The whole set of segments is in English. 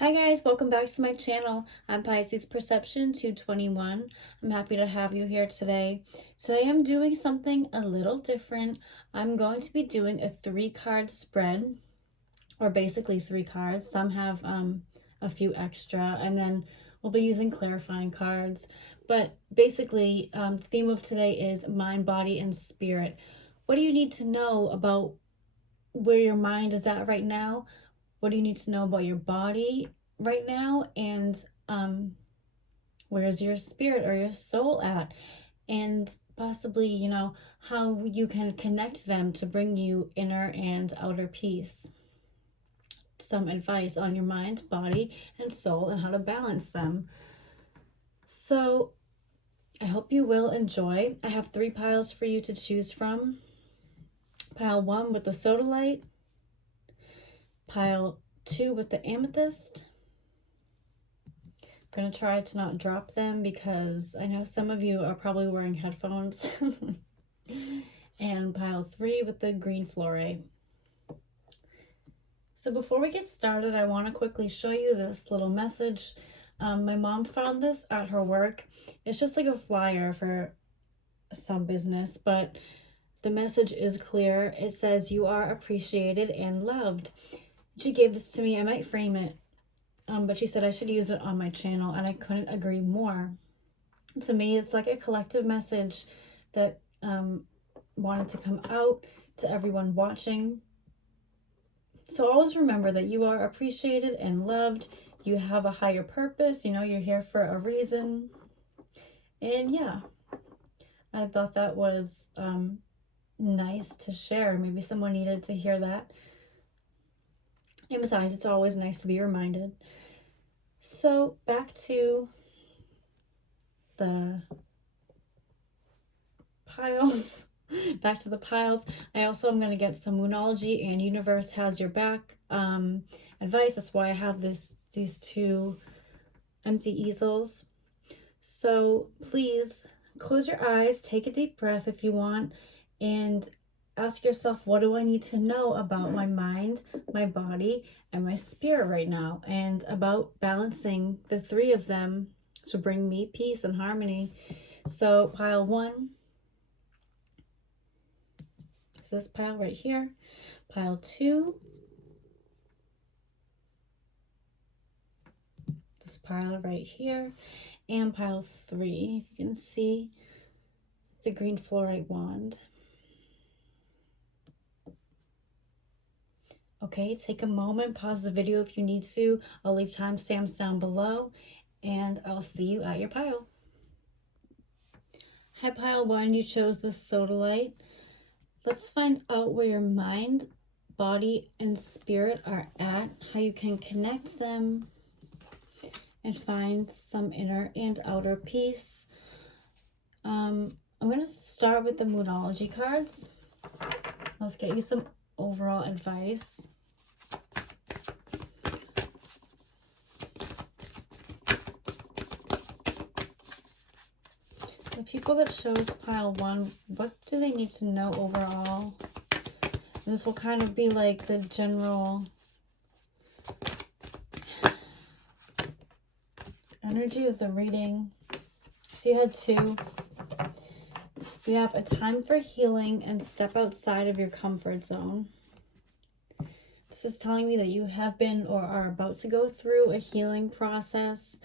Hi guys, welcome back to my channel. I'm Pisces Perception 221. I'm happy to have you here today. Today I'm doing something a little different. I'm going to be doing a 3-card spread, or basically 3 cards. Some have a few extra, and then we'll be using clarifying cards. But basically, the theme of today is mind, body, and spirit. What do you need to know about where your mind is at right now? What do you need to know about your body right now? And where's your spirit or your soul at? And possibly, how you can connect them to bring you inner and outer peace. Some advice on your mind, body, and soul and how to balance them. So I hope you will enjoy. I have 3 piles for you to choose from. Pile 1 with the Sodalite. Pile 2 with the Amethyst. I'm going to try to not drop them because I know some of you are probably wearing headphones. And pile 3 with the green fluorite. So before we get started, I want to quickly show you this little message. My mom found this at her work. It's just like a flyer for some business, but the message is clear. It says, "You are appreciated and loved." She gave this to me. I might frame it, but she said I should use it on my channel, and I couldn't agree more. To me, it's like a collective message that wanted to come out to everyone watching. So always remember that you are appreciated and loved. You have a higher purpose. You're here for a reason. And yeah, I thought that was nice to share. Maybe someone needed to hear that. And besides, it's always nice to be reminded. So back to the piles. Back to the piles. I also am going to get some Moonology and Universe Has Your Back advice. That's why I have these 2 empty easels. So please close your eyes, take a deep breath if you want, and ask yourself, what do I need to know about my mind, my body, and my spirit right now, and about balancing the 3 of them to bring me peace and harmony. So pile 1, this pile right here, pile 2, this pile right here, and pile 3, if you can see the green fluorite wand. Okay, take a moment, pause the video if you need to. I'll leave timestamps down below, and I'll see you at your pile. Hi, pile 1, you chose the Sodalite. Let's find out where your mind, body, and spirit are at, how you can connect them, and find some inner and outer peace. I'm going to start with the Moonology cards. Let's get you some overall advice. The people that chose pile 1, what do they need to know overall? This will kind of be like the general energy of the reading. So you had 2. You have a time for healing and step outside of your comfort zone. This is telling me that you have been or are about to go through a healing process.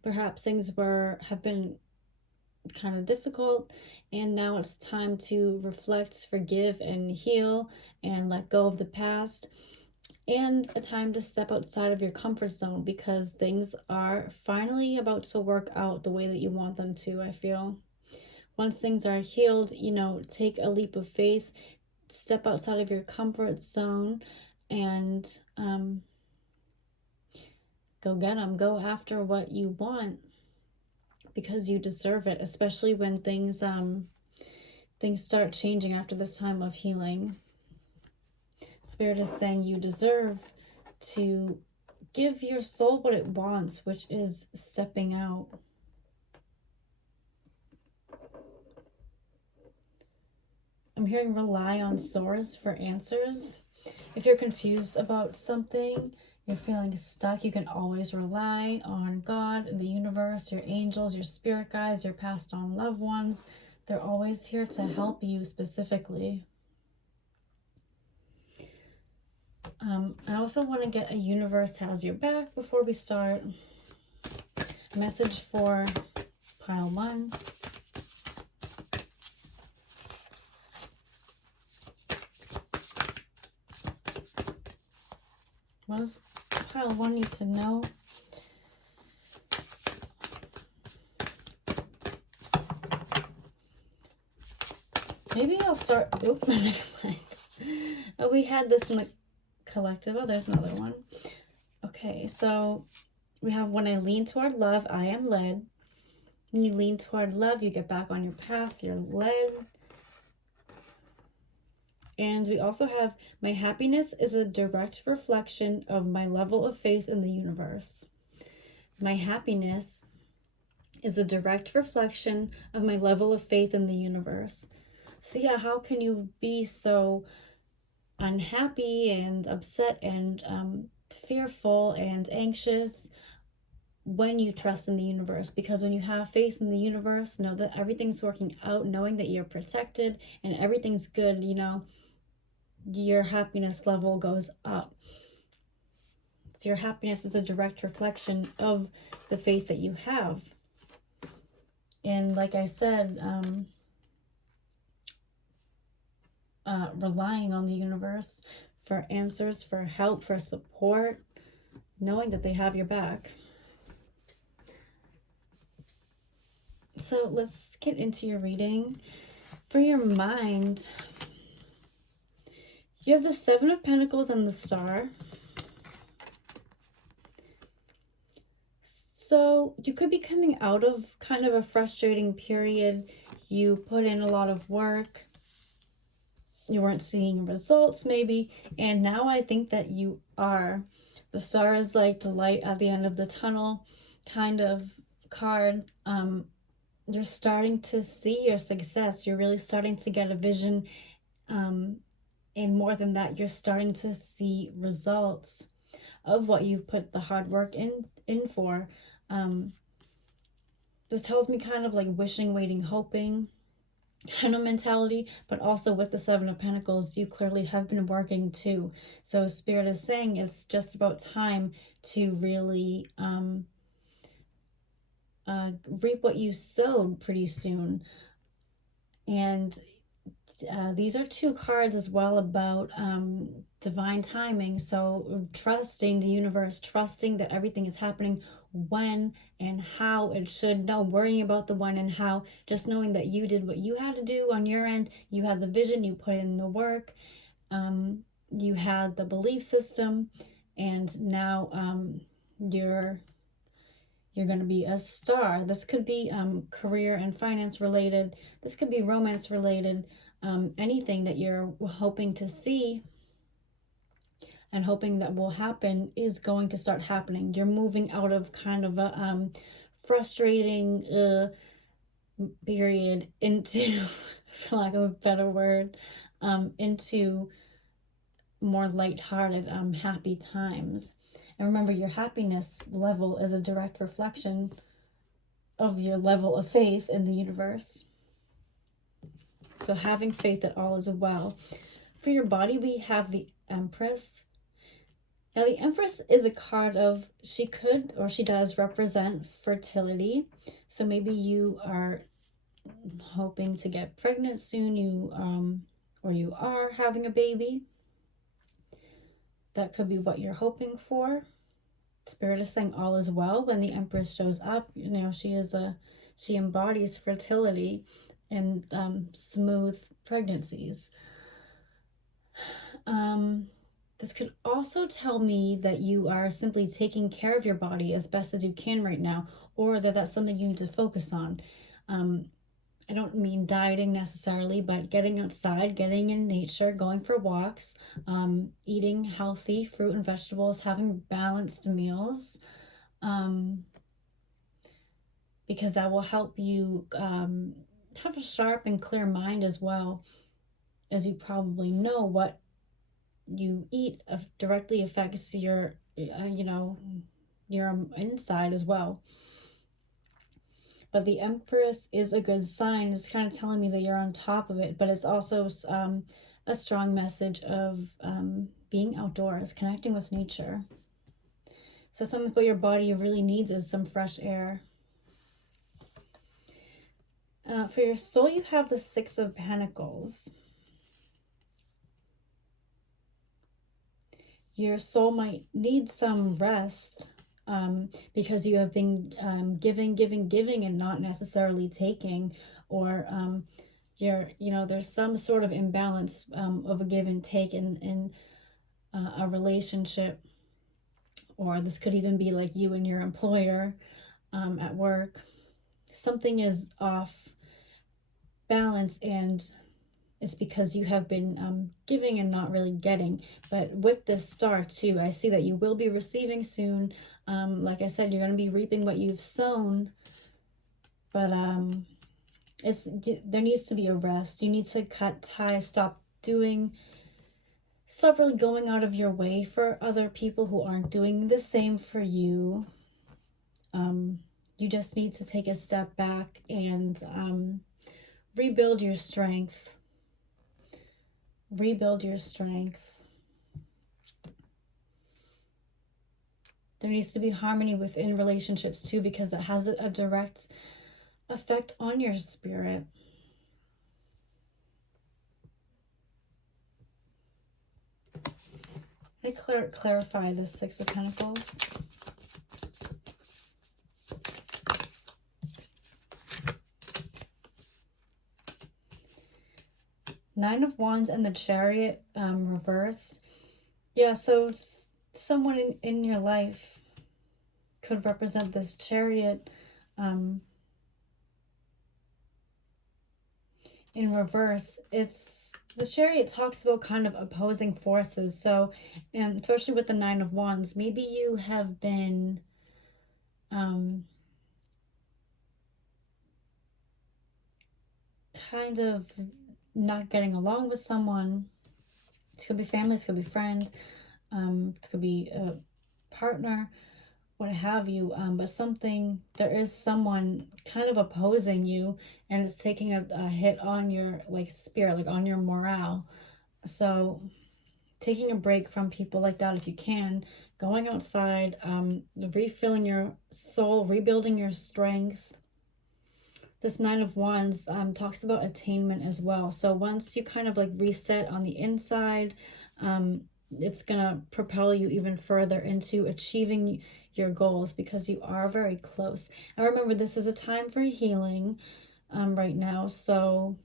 Perhaps things have been kind of difficult, and now it's time to reflect, forgive, and heal, and let go of the past. And a time to step outside of your comfort zone because things are finally about to work out the way that you want them to, I feel. Once things are healed, take a leap of faith, step outside of your comfort zone, and go get them. Go after what you want because you deserve it, especially when things start changing after this time of healing. Spirit is saying you deserve to give your soul what it wants, which is stepping out. I'm hearing rely on source for answers. If you're confused about something, you're feeling stuck, you can always rely on God, the universe, your angels, your spirit guides, your passed on loved ones. They're always here to help you specifically. I also want to get a universe has your back before we start. Message for pile 1. What does pile 1 need to know? Maybe I'll start. Oop, never mind. Oh, we had this in the collective. Oh, there's another one. Okay, so we have when I lean toward love, I am led. When you lean toward love, you get back on your path, you're led. And we also have my happiness is a direct reflection of my level of faith in the universe. My happiness is a direct reflection of my level of faith in the universe. So yeah, how can you be so unhappy and upset and fearful and anxious when you trust in the universe? Because when you have faith in the universe, know that everything's working out, knowing that you're protected and everything's good, you know, your happiness level goes up. So your happiness is a direct reflection of the faith that you have. And like I said, relying on the universe for answers, for help, for support, knowing that they have your back. So let's get into your reading. For your mind, you have the 7 of Pentacles and the Star. So you could be coming out of kind of a frustrating period. You put in a lot of work. You weren't seeing results maybe. And now I think that you are. The Star is like the light at the end of the tunnel kind of card. You're starting to see your success. You're really starting to get a vision. And more than that, you're starting to see results of what you've put the hard work in for. This tells me kind of like wishing, waiting, hoping kind of mentality, but also with the 7 of Pentacles, you clearly have been working too. So Spirit is saying it's just about time to really reap what you sowed pretty soon. And these are 2 cards as well about divine timing. So trusting the universe, trusting that everything is happening when and how it should. Not worrying about the when and how, just knowing that you did what you had to do on your end. You had the vision, you put in the work, you had the belief system, and now you're going to be a star. This could be career and finance related. This could be romance related. Anything that you're hoping to see and hoping that will happen is going to start happening. You're moving out of kind of a frustrating period into, for lack of a better word, into more lighthearted, happy times. And remember, your happiness level is a direct reflection of your level of faith in the universe. So having faith that all is well. For your body, we have the Empress. Now, the Empress is a card of, she could or she does represent fertility. So maybe you are hoping to get pregnant soon, or you are having a baby. That could be what you're hoping for. Spirit is saying all is well when the Empress shows up. You know, she embodies fertility and smooth pregnancies. This could also tell me that you are simply taking care of your body as best as you can right now, or that that's something you need to focus on. I don't mean dieting necessarily, but getting outside, getting in nature, going for walks, eating healthy fruit and vegetables, having balanced meals, because that will help you have a sharp and clear mind, as well as you probably know what you eat directly affects your, your inside as well. But the Empress is a good sign. It's kind of telling me that you're on top of it, but it's also a strong message of being outdoors, connecting with nature. So something what your body really needs is some fresh air. For your soul, you have the Six of Pentacles. Your soul might need some rest because you have been giving and not necessarily taking, or there's some sort of imbalance of a give and take in a relationship, or this could even be like you and your employer at work. Something is off balance, and it's because you have been giving and not really getting. But with this star too, I see that you will be receiving soon. Like I said, you're going to be reaping what you've sown. But there needs to be a rest. You need to cut ties, stop really going out of your way for other people who aren't doing the same for you. You just need to take a step back and rebuild your strength. Rebuild your strength. There needs to be harmony within relationships too, because that has a direct effect on your spirit. I clarify the Six of Pentacles. Nine of Wands and the Chariot reversed. Yeah, so someone in your life could represent this Chariot in reverse. The Chariot talks about kind of opposing forces. So, and especially with the Nine of Wands, maybe you have been kind of not getting along with someone. It could be family, it could be friend, it could be a partner, what have you, but there is someone kind of opposing you, and it's taking a hit on your spirit, on your morale. So taking a break from people like that if you can, going outside, refilling your soul, rebuilding your strength. This Nine of Wands talks about attainment as well. So once you kind of reset on the inside, it's gonna propel you even further into achieving your goals, because you are very close. And remember, this is a time for healing right now. So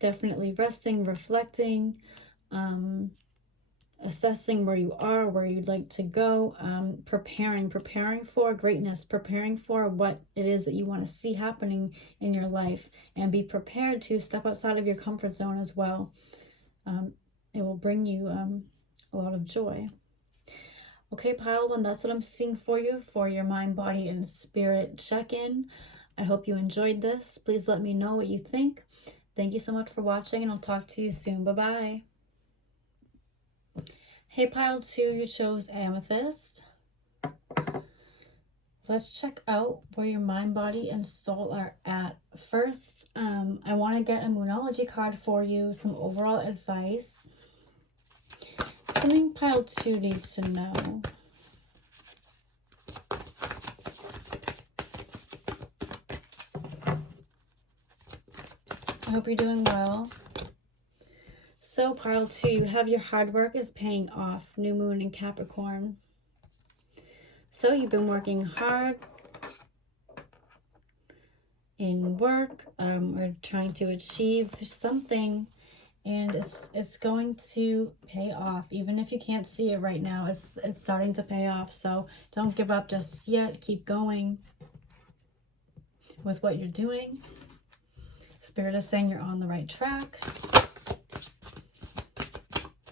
definitely resting, reflecting, assessing where you are, where you'd like to go, preparing for greatness, preparing for what it is that you want to see happening in your life, and be prepared to step outside of your comfort zone as well. It will bring you a lot of joy. Okay, Pile 1, that's what I'm seeing for you for your mind, body, and spirit check-in. I hope you enjoyed this. Please let me know what you think. Thank you so much for watching, and I'll talk to you soon. Bye-bye. Hey, Pile 2, you chose Amethyst. Let's check out where your mind, body, and soul are at. First, I want to get a Moonology card for you, some overall advice. Something Pile 2 needs to know. I hope you're doing well. So, Pile 2, you have your hard work is paying off. New Moon in Capricorn. So, you've been working hard in work, or trying to achieve something, and it's going to pay off. Even if you can't see it right now, it's starting to pay off. So don't give up just yet. Keep going with what you're doing. Spirit is saying you're on the right track.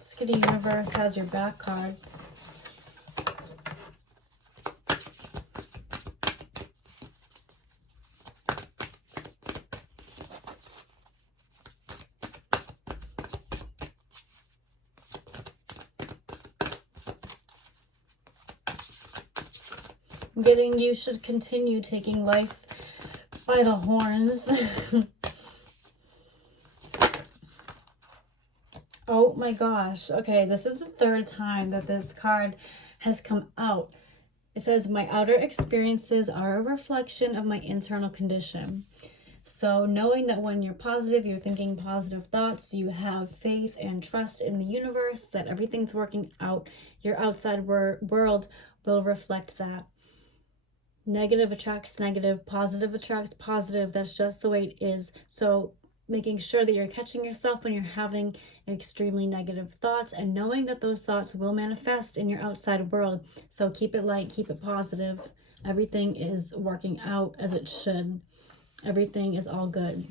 Skitty Universe has your back card. I'm getting you should continue taking life by the horns. Oh my gosh. Okay, this is the third time that this card has come out. It says, my outer experiences are a reflection of my internal condition. So knowing that when you're positive, you're thinking positive thoughts, you have faith and trust in the universe, that everything's working out, your outside world will reflect that. Negative attracts negative, positive attracts positive. That's just the way it is. So making sure that you're catching yourself when you're having extremely negative thoughts and knowing that those thoughts will manifest in your outside world. So keep it light, keep it positive. Everything is working out as it should. Everything is all good.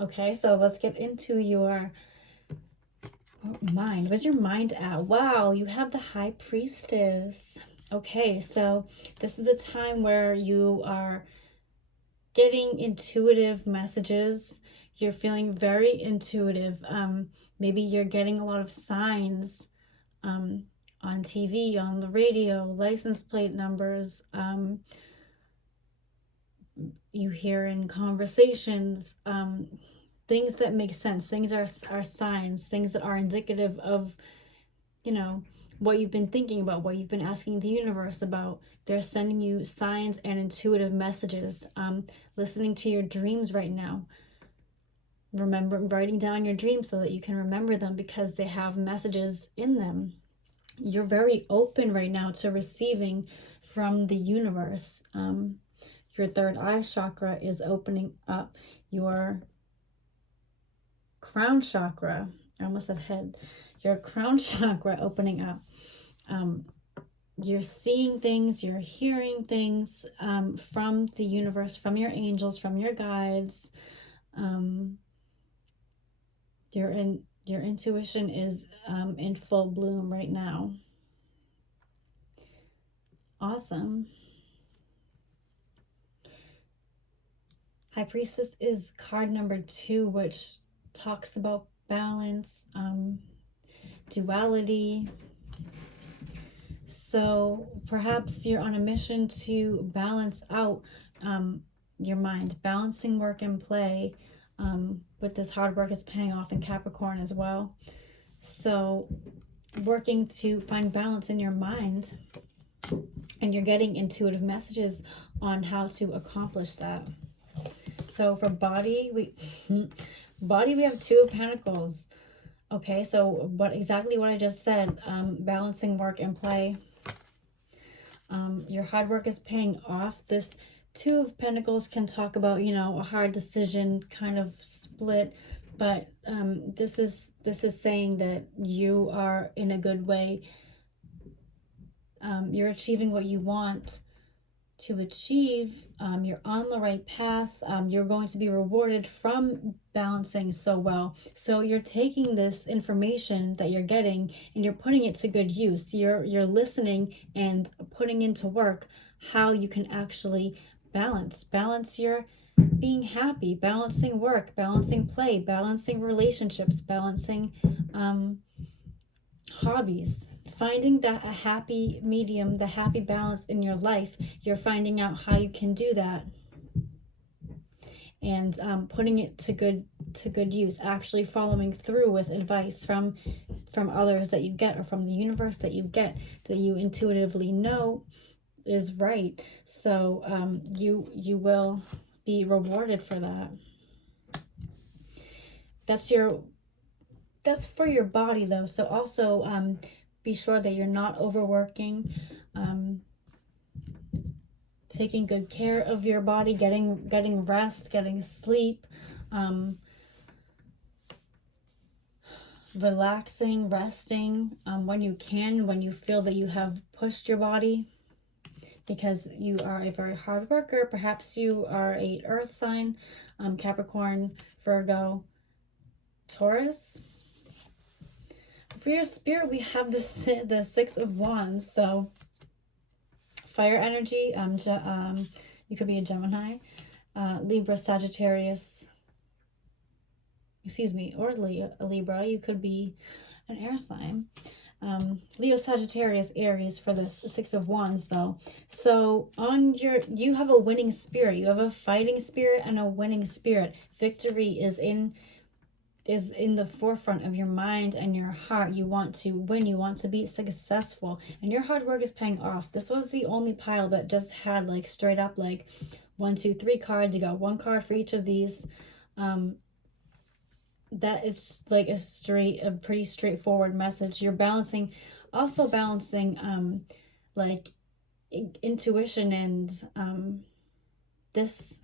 Okay, so let's get into your mind. Where's your mind at? Wow, you have the High Priestess. Okay, so this is the time where you are getting intuitive messages. You're feeling very intuitive. Maybe you're getting a lot of signs on TV, on the radio, license plate numbers. You hear in conversations, things that make sense. Things are signs, things that are indicative of, you know, what you've been thinking about, what you've been asking the universe about. They're sending you signs and intuitive messages. Listening to your dreams right now. Remember, writing down your dreams so that you can remember them because they have messages in them. You're very open right now to receiving from the universe. Your third eye chakra is opening up. Your crown chakra, I almost said head, your crown chakra opening up. You're seeing things, you're hearing things from the universe, from your angels, from your guides. Your intuition is in full bloom right now. Awesome. High Priestess is card number 2, which talks about balance, duality. So perhaps you're on a mission to balance out your mind, balancing work and play. With this hard work is paying off in Capricorn as well. So working to find balance in your mind, and you're getting intuitive messages on how to accomplish that. So for body, we have 2 of Pentacles. Okay, so exactly what I just said, balancing work and play. Your hard work is paying off. This 2 of Pentacles can talk about, a hard decision kind of split, but this is saying that you are in a good way. You're achieving what you want to achieve. You're on the right path. You're going to be rewarded from balancing so well. So you're taking this information that you're getting and you're putting it to good use. You're listening and putting into work how you can actually balance your being happy, balancing work, balancing play, balancing relationships, balancing hobbies. Finding that a happy medium, the happy balance in your life. You're finding out how you can do that, and putting it to good use. Actually following through with advice from others that you get, or from the universe that you get, that you intuitively know is right. So you will be rewarded for that. That's for your body though. So also be sure that you're not overworking, taking good care of your body, getting rest, getting sleep, relaxing, resting when you can, when you feel that you have pushed your body, because you are a very hard worker. Perhaps you are a earth sign, Capricorn, Virgo, Taurus. For your spirit, we have the 6 of Wands. So fire energy, you could be a Gemini, Libra, Sagittarius, or a Libra. You could be an air sign. Leo, Sagittarius, Aries for this Six of Wands though. So you have a winning spirit. You have a fighting spirit and a winning spirit. Victory is in the forefront of your mind and your heart. You want to win. You want to be successful. And your hard work is paying off. This was the only pile that just had like straight up like 1, 2, 3 cards. You got one card for each of these. That it's like a pretty straightforward message. You're balancing like intuition and this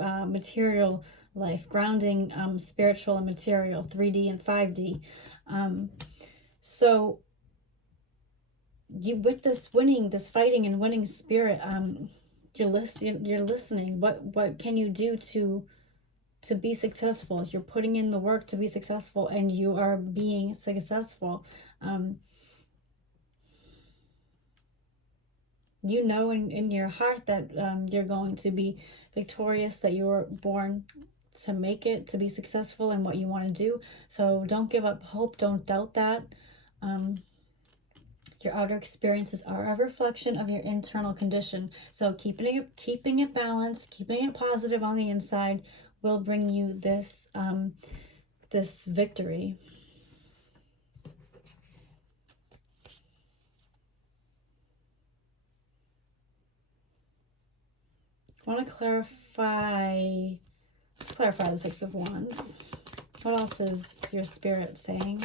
material life, grounding spiritual and material, 3D and 5D. So you, with this fighting and winning spirit, you're listening. What can you do to be successful? You're putting in the work to be successful, and you are being successful. You know in your heart that you're going to be victorious, that you were born to make it, to be successful in what you want to do. So don't give up hope. Don't doubt that. Your outer experiences are a reflection of your internal condition. So keeping it balanced, keeping it positive on the inside will bring you this this victory. I want to clarify the Six of Wands. What else is your spirit saying?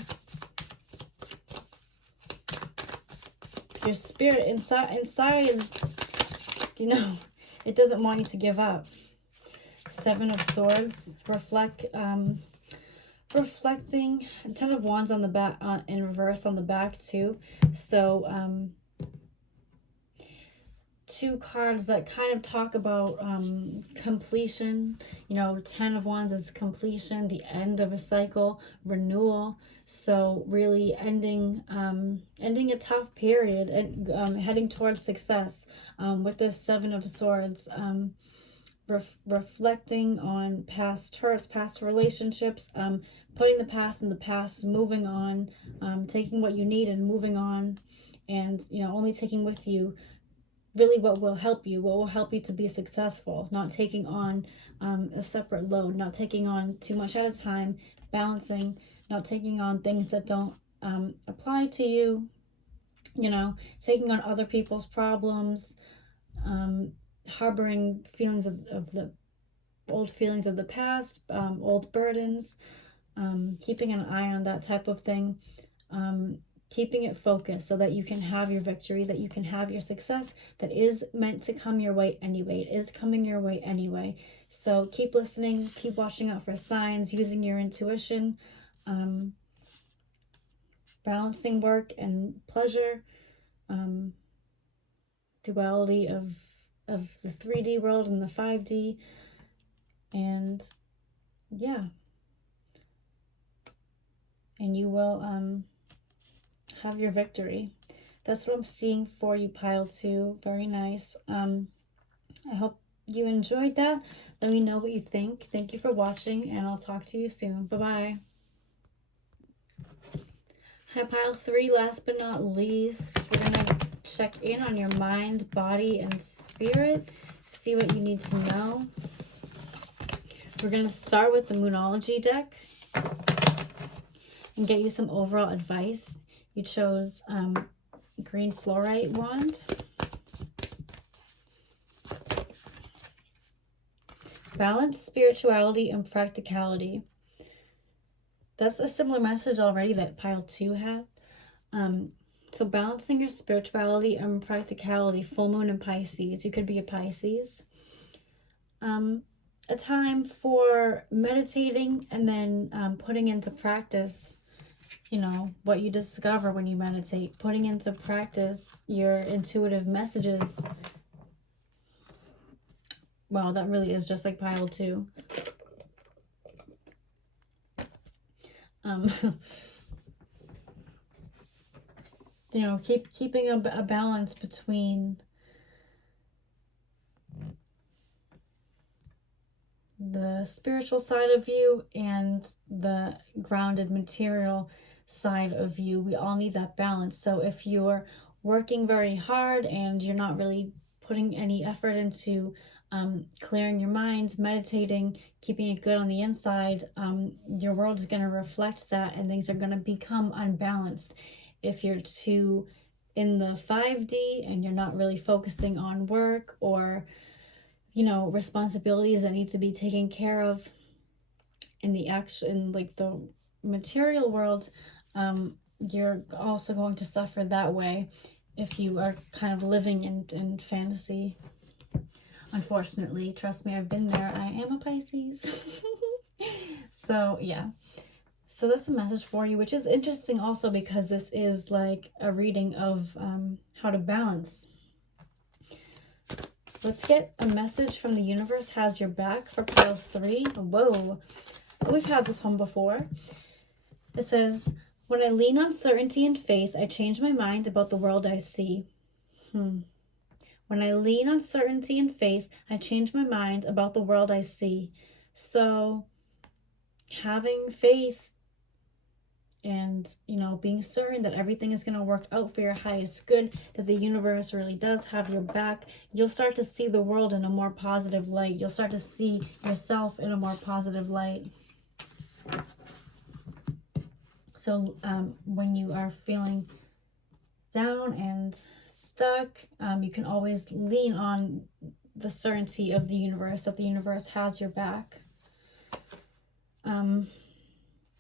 Your spirit inside, you know, it doesn't want you to give up. Seven of Swords, reflecting. 10 of Wands on the back, in reverse on the back too. So two cards that kind of talk about completion. You know, 10 of Wands is completion, the end of a cycle, renewal. So really ending a tough period and heading towards success. With this 7 of Swords, reflecting on past hurts, past relationships, putting the past in the past, moving on, taking what you need and moving on, and you know, only taking with you really what will help you to be successful, not taking on a separate load, not taking on too much at a time, balancing, not taking on things that don't apply to you, you know, taking on other people's problems, harboring feelings of the old feelings of the past, old burdens, keeping an eye on that type of thing, keeping it focused so that you can have your victory, that you can have your success that is meant to come your way anyway. It is coming your way anyway. So keep listening, keep watching out for signs, using your intuition, balancing work and pleasure, duality of the 3D world and the 5D, and yeah. And you will have your victory. That's what I'm seeing for you, pile 2. Very nice. I hope you enjoyed that. Let me know what you think. Thank you for watching, and I'll talk to you soon. Bye-bye. Hi, pile 3. Last but not least, we're going to check in on your mind, body, and spirit. See what you need to know. We're going to start with the Moonology deck and get you some overall advice. You chose green fluorite wand. Balance, spirituality, and practicality. That's a similar message already that pile 2 had. So balancing your spirituality and practicality, full moon in Pisces. You could be a Pisces. A time for meditating and then putting into practice, you know, what you discover when you meditate, putting into practice your intuitive messages. Wow, that really is just like pile 2. You know, keeping a balance between the spiritual side of you and the grounded material side of you. We all need that balance. So if you're working very hard and you're not really putting any effort into clearing your mind, meditating, keeping it good on the inside, your world is going to reflect that, and things are going to become unbalanced. If you're too in the 5D and you're not really focusing on work or, you know, responsibilities that need to be taken care of in the action, like the material world, you're also going to suffer that way if you are kind of living in fantasy. Unfortunately, trust me, I've been there. I am a Pisces. So yeah, so that's a message for you, which is interesting also because this is like a reading of how to balance. Let's get a message from the universe has your back for pile 3. Whoa, we've had this one before. It says, when I lean on certainty and faith, I change my mind about the world I see. When I lean on certainty and faith, I change my mind about the world I see. So having faith and, you know, being certain that everything is going to work out for your highest good, that the universe really does have your back, you'll start to see the world in a more positive light. You'll start to see yourself in a more positive light. So when you are feeling down and stuck, you can always lean on the certainty of the universe, that the universe has your back.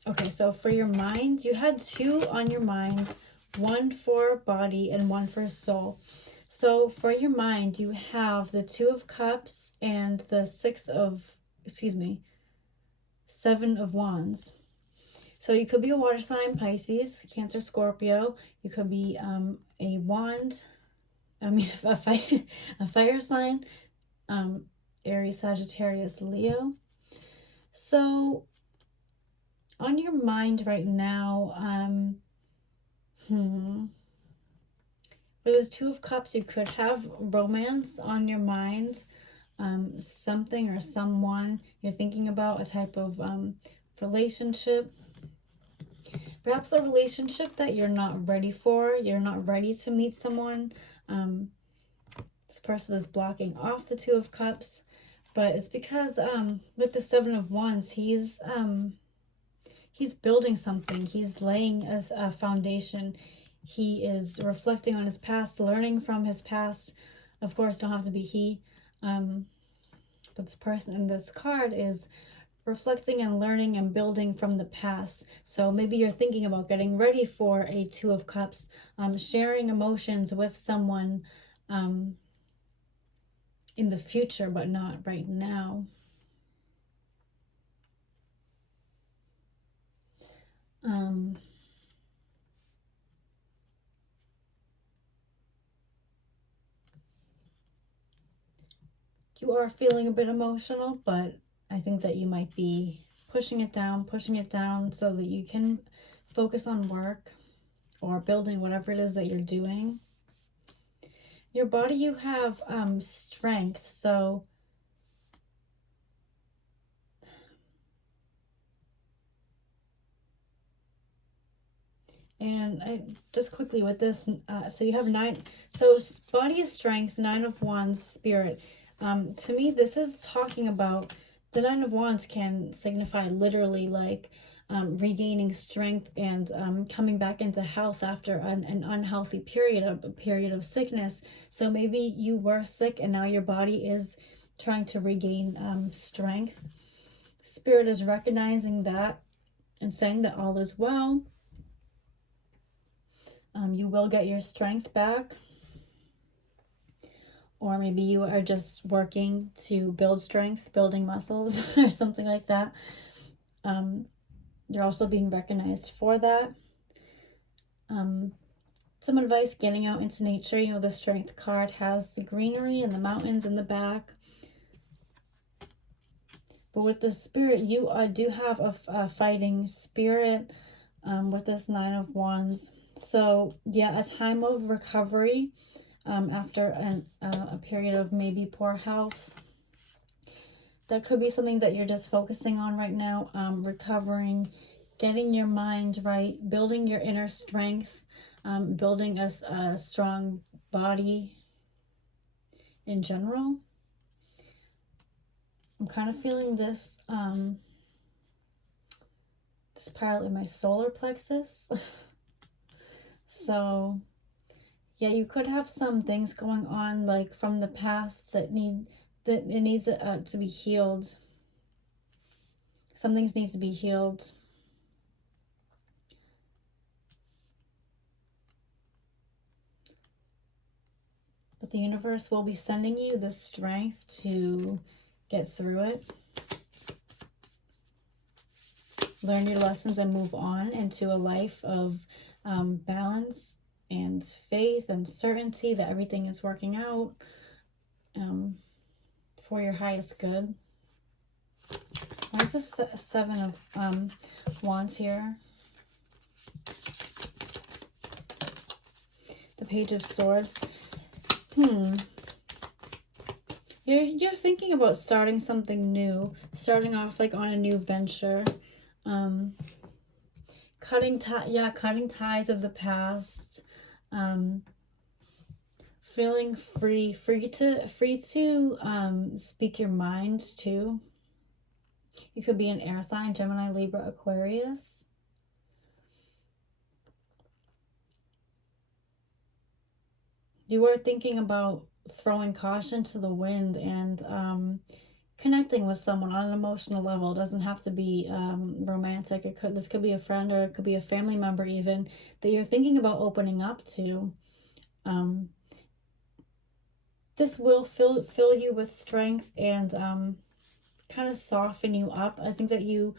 Okay, so for your mind, you had 2 on your mind, 1 for body and 1 for soul. So for your mind, you have the 2 of Cups and the 7 of Wands. So you could be a water sign, Pisces, Cancer, Scorpio. You could be a fire sign, Aries, Sagittarius, Leo. So on your mind right now, for those 2 of Cups, you could have romance on your mind, something or someone you're thinking about, a type of relationship. Perhaps a relationship that you're not ready for. You're not ready to meet someone. This person is blocking off the 2 of Cups, but it's because with the 7 of Wands, he's building something. He's laying a foundation. He is reflecting on his past, learning from his past. Of course, don't have to be he. But this person in this card is reflecting and learning and building from the past. So maybe you're thinking about getting ready for a 2 of Cups, sharing emotions with someone in the future, but not right now. You are feeling a bit emotional, but I think that you might be pushing it down so that you can focus on work or building whatever it is that you're doing. Your body, you have strength, so and I just quickly with this, so you have 9, so body is strength, 9 of Wands, spirit. To me, this is talking about the 9 of Wands can signify literally like regaining strength and coming back into health after an unhealthy period, a period of sickness. So maybe you were sick and now your body is trying to regain strength. Spirit is recognizing that and saying that all is well. You will get your strength back. Or maybe you are just working to build strength, building muscles or something like that. You're also being recognized for that. Some advice, getting out into nature. You know, the strength card has the greenery and the mountains in the back. But with the spirit, you do have a fighting spirit with this 9 of Wands. So yeah, a time of recovery after a period of maybe poor health. That could be something that you're just focusing on right now, recovering, getting your mind right, building your inner strength, building a strong body in general. I'm kind of feeling this this part in my solar plexus. So yeah, you could have some things going on like from the past that it needs to be healed. Some things needs to be healed. But the universe will be sending you the strength to get through it. Learn your lessons and move on into a life of balance and faith and certainty that everything is working out for your highest good. Why is the Seven of Wands here? The Page of Swords. You're thinking about starting something new, starting off like on a new venture, cutting ties of the past, feeling free to speak your mind too. You could be an air sign, Gemini, Libra, Aquarius. You are thinking about throwing caution to the wind and connecting with someone on an emotional level. It doesn't have to be romantic. This could be a friend, or it could be a family member even that you're thinking about opening up to. This will fill you with strength and kind of soften you up. I think that you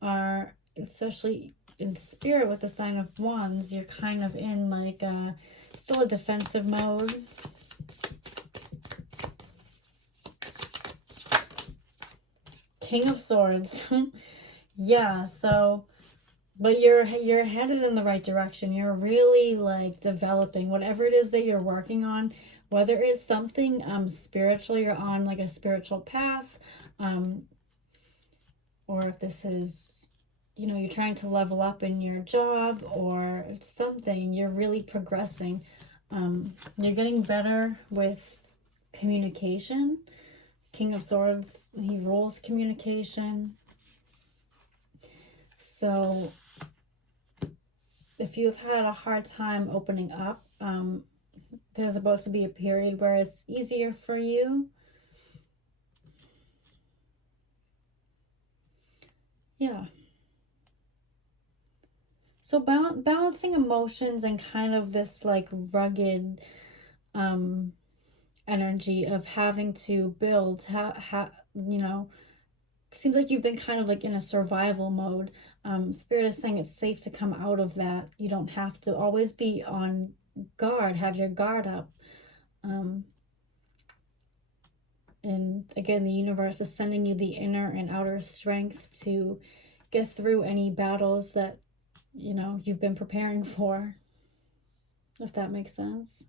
are, especially in spirit with this Nine of Wands, you're kind of in like still a defensive mode. King of Swords. Yeah, so but you're headed in the right direction. You're really like developing whatever it is that you're working on, whether it's something spiritual, you're on like a spiritual path, or if this is, you know, you're trying to level up in your job or something, you're really progressing. You're getting better with communication. King of Swords, he rules communication. So if you've had a hard time opening up, there's about to be a period where it's easier for you. Yeah. So balancing emotions and kind of this like rugged energy of having to build, you know, seems like you've been kind of like in a survival mode. Spirit is saying it's safe to come out of that. You don't have to always be on guard, have your guard up. And again, the universe is sending you the inner and outer strength to get through any battles that, you know, you've been preparing for, if that makes sense.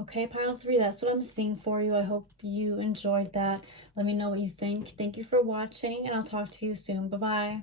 Okay, pile 3, that's what I'm seeing for you. I hope you enjoyed that. Let me know what you think. Thank you for watching, and I'll talk to you soon. Bye-bye.